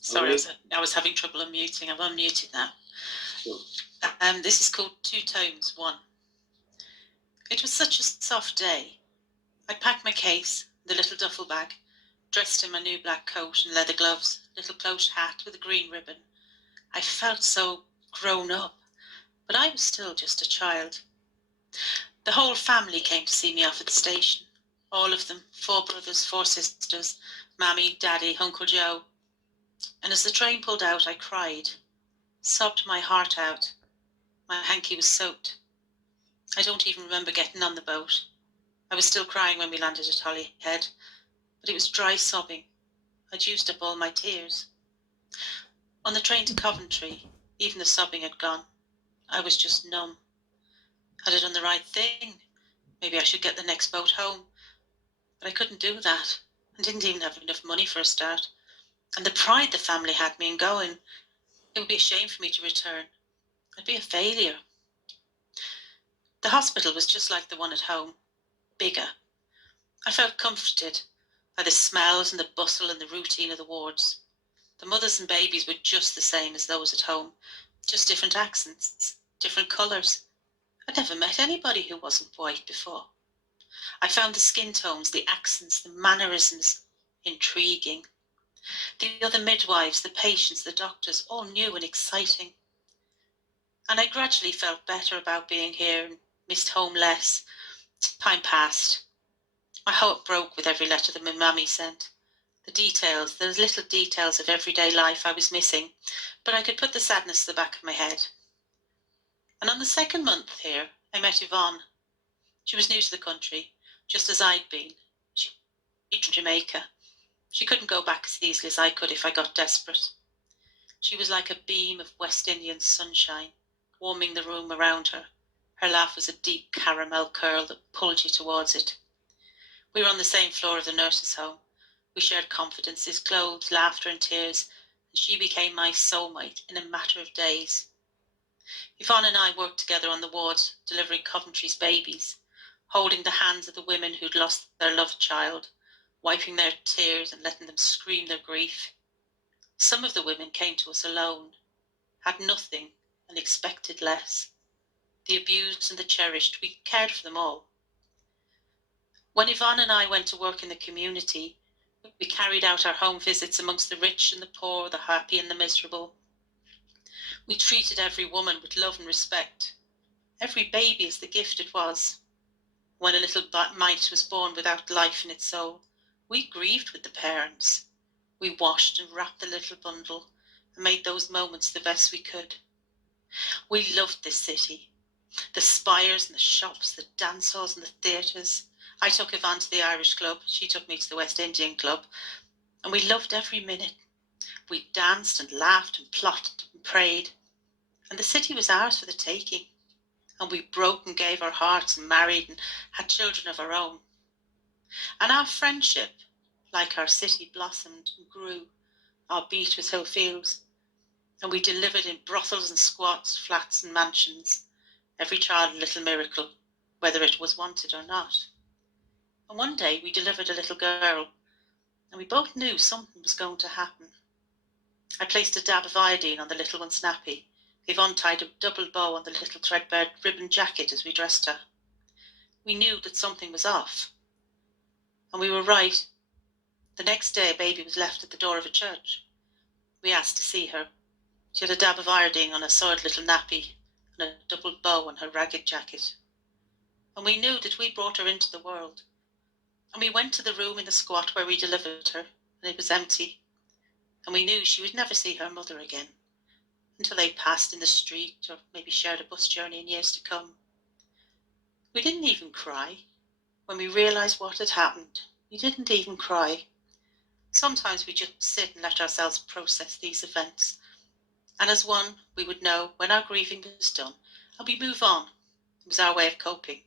Sorry, I was having trouble unmuting. I've unmuted now. Sure. This is called Two Tomes 1. It was such a soft day. I'd packed my case, the little duffel bag, dressed in my new black coat and leather gloves, little cloche hat with a green ribbon. I felt so grown up, but I was still just a child. The whole family came to see me off at the station. All of them, 4 brothers, 4 sisters, Mammy, Daddy, Uncle Joe. And as the train pulled out, I cried, sobbed my heart out. My hanky was soaked. I don't even remember getting on the boat. I was still crying when we landed at Holyhead, but it was dry sobbing. I'd used up all my tears. On the train to Coventry, even the sobbing had gone. I was just numb. Had I done the right thing? Maybe I should get the next boat home. But I couldn't do that, and didn't even have enough money for a start. And the pride the family had me in going, it would be a shame for me to return. I'd be a failure. The hospital was just like the one at home, bigger. I felt comforted by the smells and the bustle and the routine of the wards. The mothers and babies were just the same as those at home, just different accents, different colours. I'd never met anybody who wasn't white before. I found the skin tones, the accents, the mannerisms intriguing. The other midwives, the patients, the doctors, all new and exciting. And I gradually felt better about being here and missed home less. Time passed. My heart broke with every letter that my mammy sent. The details, those little details of everyday life I was missing, but I could put the sadness to the back of my head. And on the 2nd month here, I met Yvonne. She was new to the country, just as I'd been. She'd from Jamaica. She couldn't go back as easily as I could if I got desperate. She was like a beam of West Indian sunshine, warming the room around her. Her laugh was a deep caramel curl that pulled you towards it. We were on the same floor of the nurses' home. We shared confidences, clothes, laughter and tears, and she became my soulmate in a matter of days. Yvonne and I worked together on the ward, delivering Coventry's babies, holding the hands of the women who'd lost their loved child, wiping their tears and letting them scream their grief. Some of the women came to us alone, had nothing and expected less. The abused and the cherished, we cared for them all. When Yvonne and I went to work in the community, we carried out our home visits amongst the rich and the poor, the happy and the miserable. We treated every woman with love and respect, every baby as the gift it was. When a little mite was born without life in its soul, we grieved with the parents. We washed and wrapped the little bundle and made those moments the best we could. We loved this city, the spires and the shops, the dance halls and the theatres. I took Yvonne to the Irish club, she took me to the West Indian club, and we loved every minute. We danced and laughed and plotted and prayed, and the city was ours for the taking. And we broke and gave our hearts and married and had children of our own. And our friendship, like our city, blossomed and grew. Our beat was hill fields, and we delivered in brothels and squats, flats and mansions, every child a little miracle, whether it was wanted or not. And one day we delivered a little girl, and we both knew something was going to happen. I placed a dab of iodine on the little one's nappy. Yvonne tied a double bow on the little threadbare ribbon jacket as we dressed her. We knew that something was off. And we were right. The next day a baby was left at the door of a church. We asked to see her. She had a dab of iodine on her soiled little nappy and a double bow on her ragged jacket. And we knew that we brought her into the world. And we went to the room in the squat where we delivered her, and it was empty. And we knew she would never see her mother again, until they passed in the street or maybe shared a bus journey in years to come. We didn't even cry. When we realised what had happened, we didn't even cry. Sometimes we just sit and let ourselves process these events. And as one, we would know when our grieving was done, and we move on. It was our way of coping.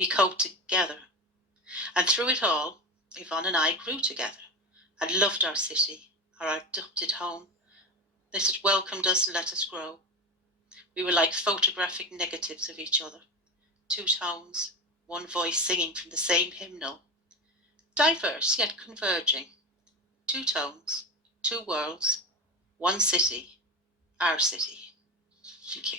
We coped together. And through it all, Yvonne and I grew together and loved our city, our adopted home. This had welcomed us and let us grow. We were like photographic negatives of each other. 2 tones, one voice singing from the same hymnal. Diverse yet converging. 2 tones, 2 worlds, One city, our city. Thank you.